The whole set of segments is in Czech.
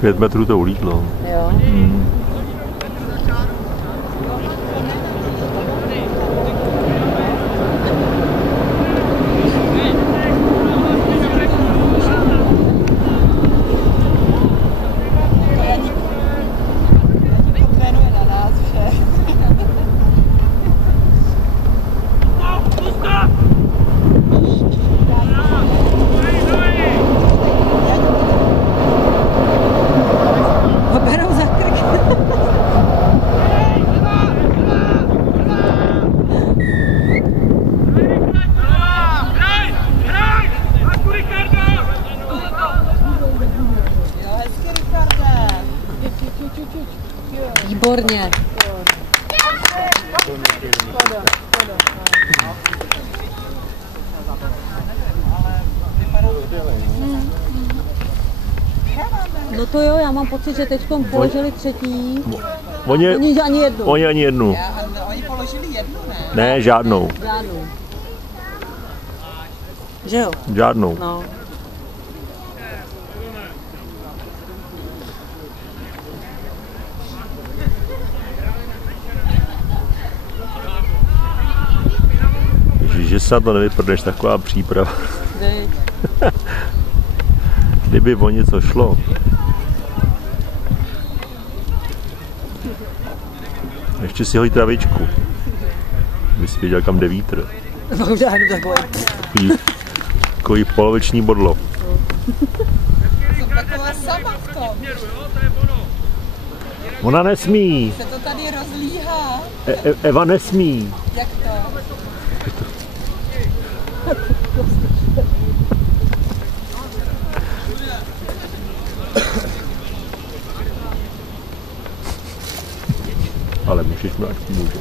5 metrů to ulítlo. Jo. Výborně. No to jo, já mám pocit, že teď položili třetí. Oni ani jednu. Oni ani jednu. Oni položili jednu, ne? Ne, žádnou. Žádnou. Že jo? Žádnou. No. Že se na to nevyprdneš, taková příprava. Kdyby o něco šlo. Ještě si hoď travičku. Aby si věděl, kam jde vítr. Takový poloviční bodlo. Jsem taková sama v tom. Ona nesmí. Se to tady rozlíhá. Eva nesmí. Jak to? Ale můžeš, no, můžeš.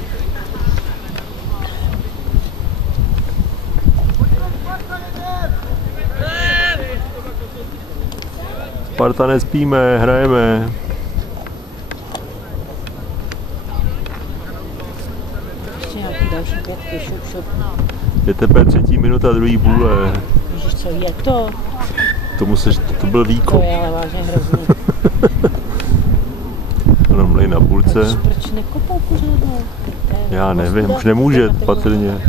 Sparta, nespíme, hrajeme. Ještě nějaký další pětky, šup. Je teprve 3. minuta, 2. půle. Ježiš, co je to? To byl výkon. To je ale vážně hrozný. Ono mlej na půlce. Proč nekopou pořádně? Já nevím, už nemůže, patrně.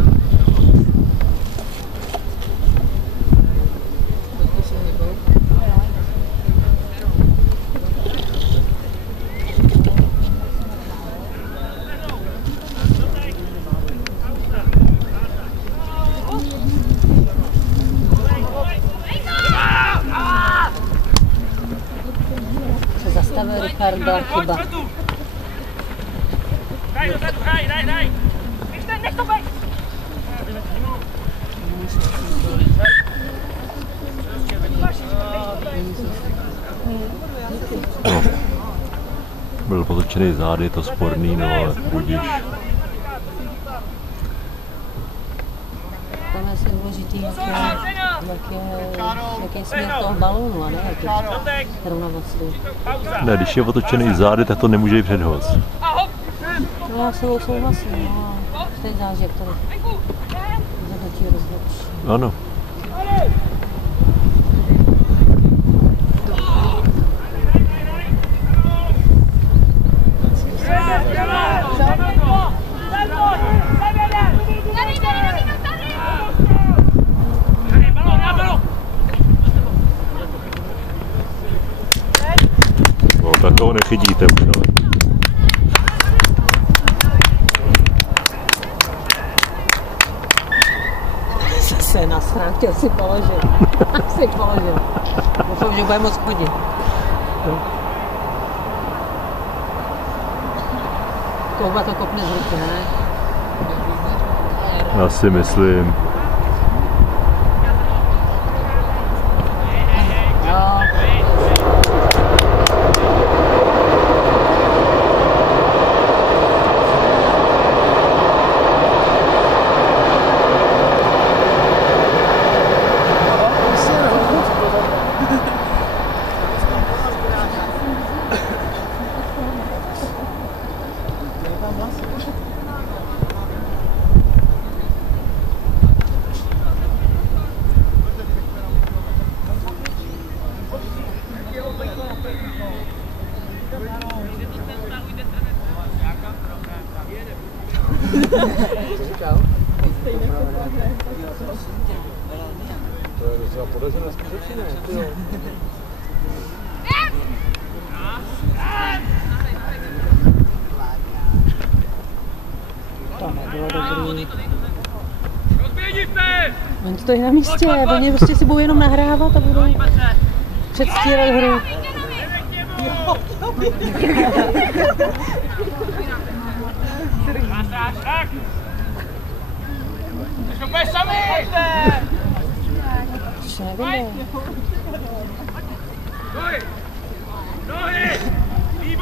Zastavil Richard, byla chyba. Daj! Nech to bej! No. Byl potočený zády, je to sporný, no ale budíš. Tam je asi důležitý, jak je směr toho balónu, a ne jak je rovnavostný. Ne, když je otočený zády, tak to nemůže jít před hoz. No já s sebou souhlasím, no. Teď záleží, jak to rozhodnutí rozhodčí. Ano. No, tak toho nechytíte už, ale. Zase na strán chtěl si položit. Doufám, že bude moc chodit. Kouba to kopne z ruky, ne? Já si myslím. Jo. To je docela podařené skutečně, ne? To nebylo dobrý. Oni stojí na místě, oni prostě si budou jenom nahrávat a budou předstírat hru. Už nevyjde.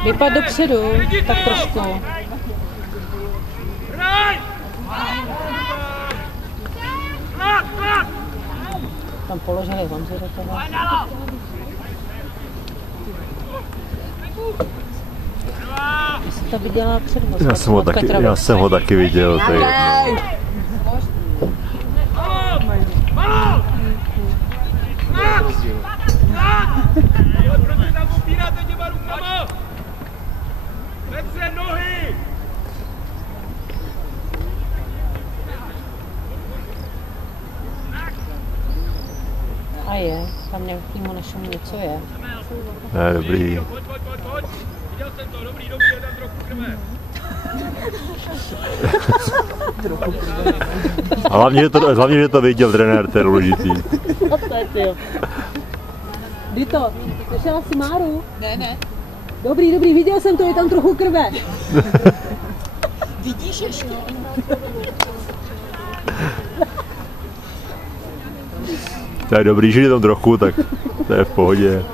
Vypad dopředu, tak trošku. Tam položili Honzu do toho. Jestli to viděla před vozem. Já jsem ho taky viděl. To je A je, tam nějakýmu našemu něco je. Ne, dobrý. Viděl jsem to, dobrý, je tam trochu krve. A hlavně, že to viděl trenér, to je důležitý. Dito, slyšela jsi Máru? Ne. Dobrý, viděl jsem to, je tam trochu krve. Vidíš ještě? To je dobrý, že je tam trochu, tak to je v pohodě.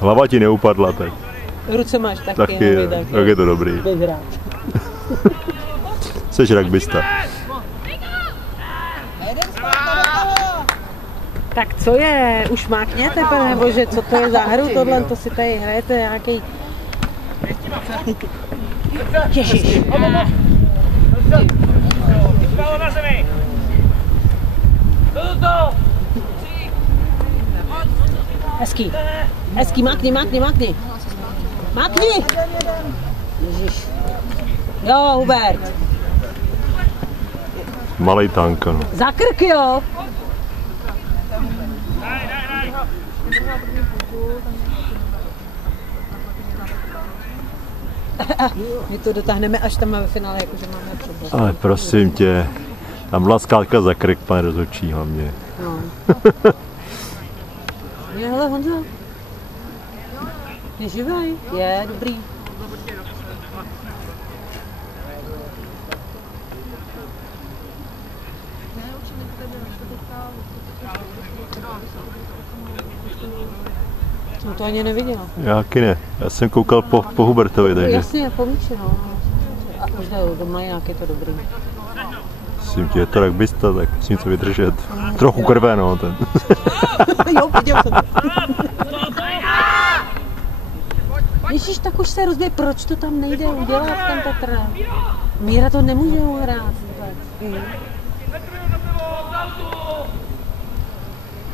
Hlava ti neupadla, tak. Ruce máš taky. Tak je to dobrý. Jseš rugbysta. Tak co je? Už mákněte, pane bože, co to je za hru tohle? To si tady hrajete nějaký... Ježiš. Na zemi. Hezký, mákni. Mákni! Ježiš. Jo, Hubert. Malej tank, no. Za krk, jo. My to dotáhneme až tam ve finále, jakože máme před. Ale prosím tě, tam byla skátka za krk, pane rozhodčí hlavně. No. Je, hele, Honza. Je živej? Je, dobrý. Jsem to ani neviděla. Já taky ne. Já jsem koukal po Hubertovi, takže... Jasně, po míči, no. A už do Mlejnák je to dobrý. Myslím tě, je to rugbysta, tak musím to vydržet. Trochu krve, no, ten. Jo, viděl jsem to. Ježíš, tak už se rozbije, proč to tam nejde udělat ten Petr? Míra to nemůže uhrát.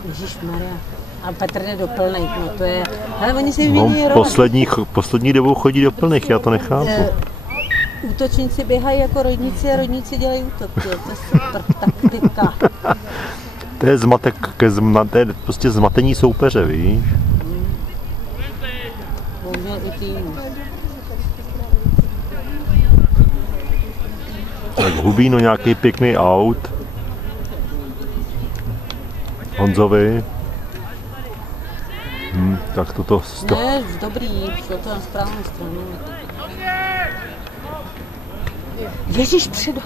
Ježíšmarja. A Petr jde do plných, no to je... Ale oni si vymění Poslední dobou chodí do plných, já to nechápu. Útočníci běhají jako rodníci a rodníci dělají útok. To je super taktika. To je to je prostě zmatení soupeře, víš? Bohužel i tým. Tak Hubíno nějaký pěkný aut. Honzovi. Tak toto... Ne, dobrý, šlo to na správnou stranu. Ježíš předho.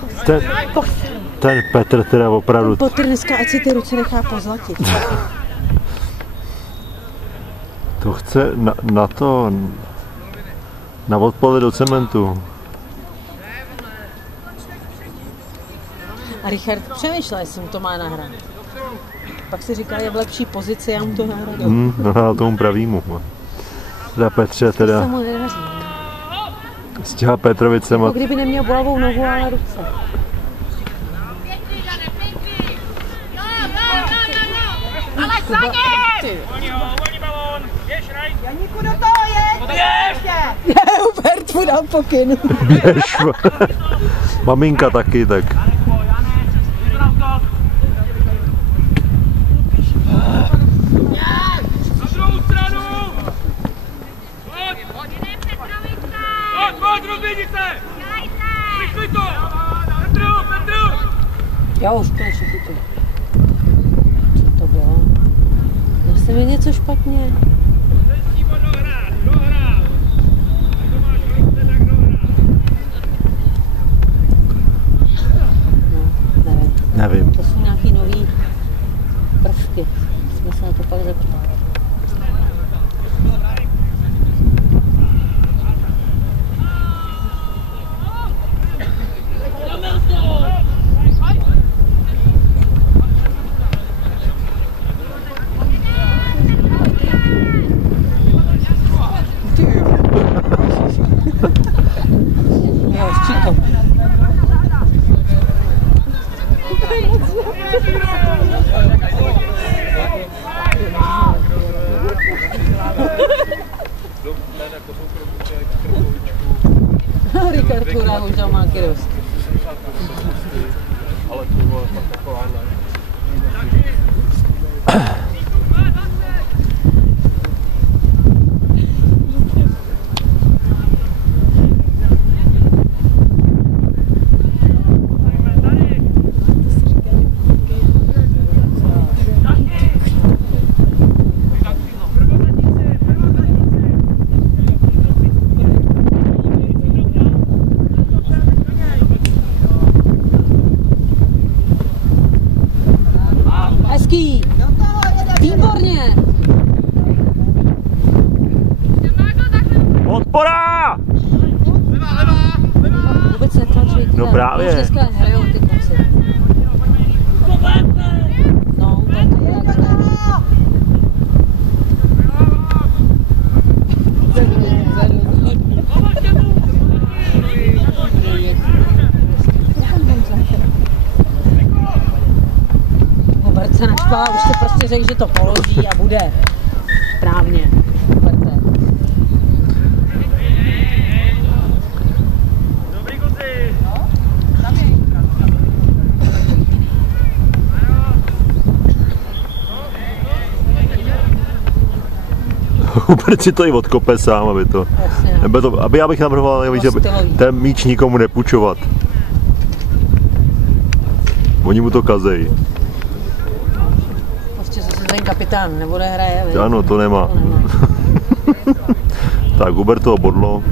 Ten Petr teda opravdu... Petr dneska, ať si ty ruce nechá pozlatit. To chce na odpole do cementu. A Richard přemýšlel, jestli mu to má nahrát. Pak si říkal, je v lepší pozici, já mu to nahradu. Na tomu pravýmu. Teda Petře, teda... To se mu nedaří. S těma Petrovicema... Jako kdyby neměl bolavou nohu, ale ruce. Ale za ně! Janíku, do toho je! Hubert mu dal pokyn. Běž. Maminka taky, tak. Na druhou stranu! Pojď, rozběhni se! Rychle to! Petru! Já už konečně chytím. Co to bylo? Zase mi něco špatně. Dohrát! To máš v ruce, tak dohrát. No, nevím. Nevím. To jsou nějaký nový prvky. Jsme se na to pak zeptali. Jo, s číkom. Richard Hurá už dal má kyrost. Ale to bylo taková Hezký! Výborně! Podpora! Vůbec netlačí. No právě. Už dneska hrajou ty kluci. No, tak to Hubert se naštval, už si prostě řekl, že to položí a bude. Správně. Huberte. Dobrý kluci! Hubert si to i odkope sám, aby to... Jasně. Nebo to, aby já bych navrhoval, aby ten míč nikomu nepůjčovat. Oni mu to kazejí. Prostě zase ten kapitán nebude hraje. Ano, to nemá. Tak, Hubert toho bodlo.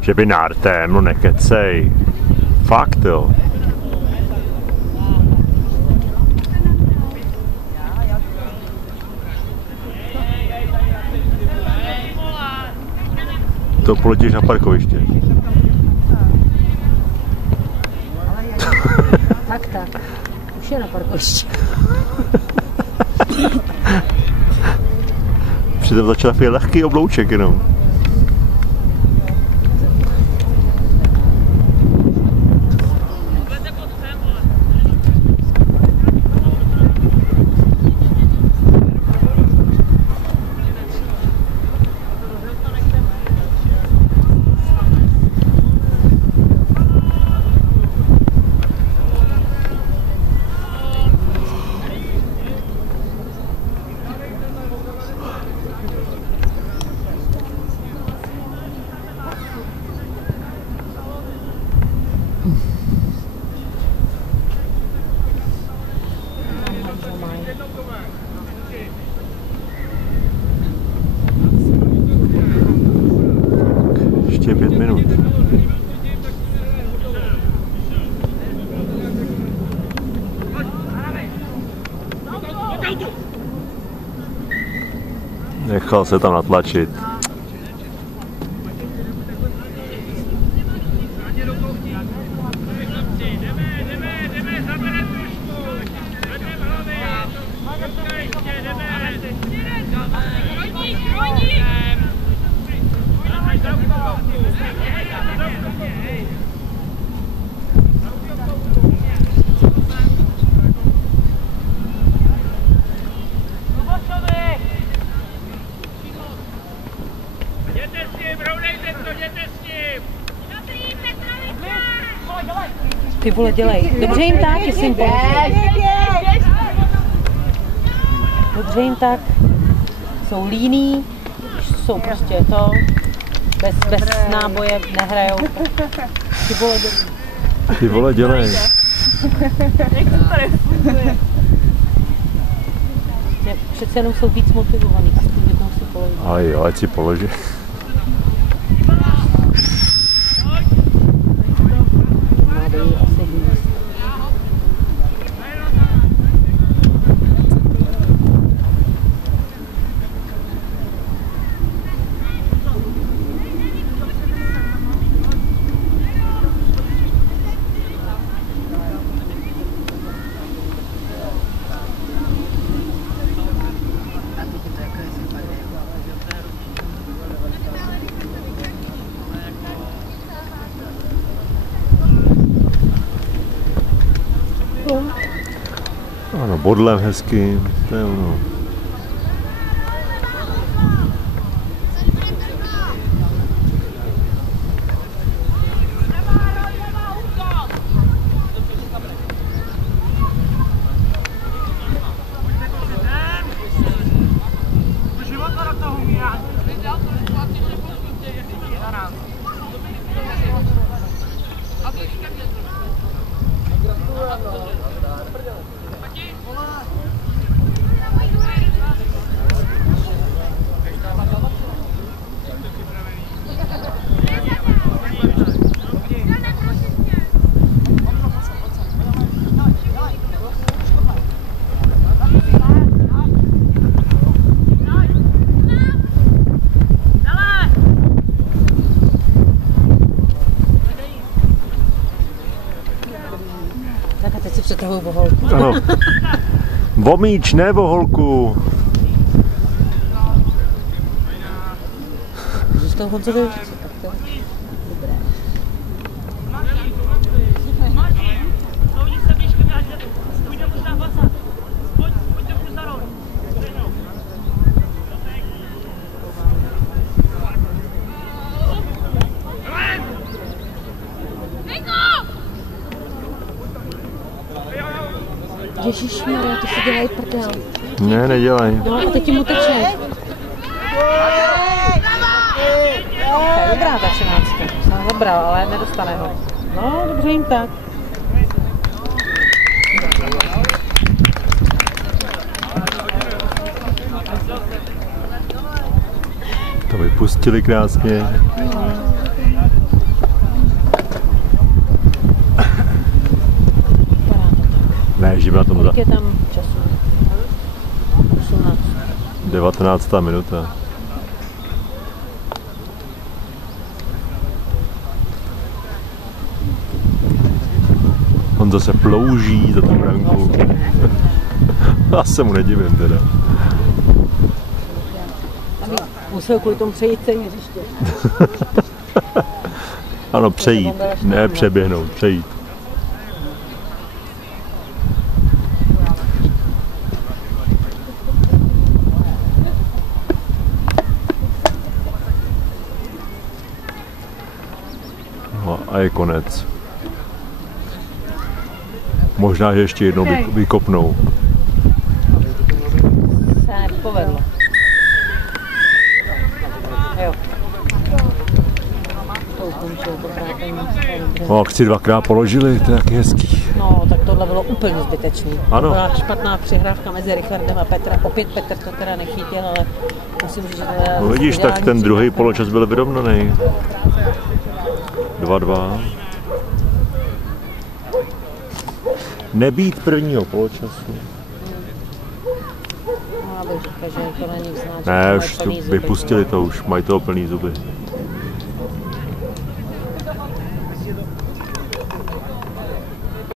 Že by nártem, no nekecej. Fakt jo. To poletíš na parkoviště. Tak. Už je na parkovišti. Přitom začal takový lehký oblouček jenom. Ještě 5 minut. Nechal se tam natlačit. Ty vole, dělej. Dobře jim tak, jestli jim položí. Dobře jim tak. Jsou líní, jsou prostě to. Bez náboje nehrajou. Ty vole, dělej. Ty vole, dělej. Jak to tady funguje? Přece jenom jsou víc motivovaní, aspoň by tam si položí. A jo, ať si položí. Ano, bodlem hezky, to je ono. Přetahuji voholku. Ano. Vomíč, ne voholku. Můžeš to Honzovi říct, tak to je dobré. Ježišmarja, to si dělají prdel. Ne, nedělej. No a teď mu teče. To je dobrá ta 13. Jsem ho zabral, ale nedostane ho. No, dobře jim tak. To vypustili krásně. Ne, že byla tomu Kolik je tam času? 18. 19. minuta. On zase plouží za tu branku. Já se mu nedivím teda. Musel kvůli tomu přejít celý hřiště. Ano, přejít, ne přeběhnout, přejít. No a je konec. Možná, že ještě jednou vykopnou. Se nepovedlo. Jo. To ukončil, dobrá peníze. No, akci dvakrát položili, to je taky hezký. No, tak tohle bylo úplně zbytečný. Ano. To byla špatná přihrávka mezi Richardem a Petrem. Opět Petr to teda nechytil, ale musím říct, že to je... No vidíš, tak ten druhý poločas byl vyrovnaný. 2-2. Nebýt prvního poločasu. No, abych říkal, že to není vznáč. Ne, už to vypustili to, už mají toho plný zuby.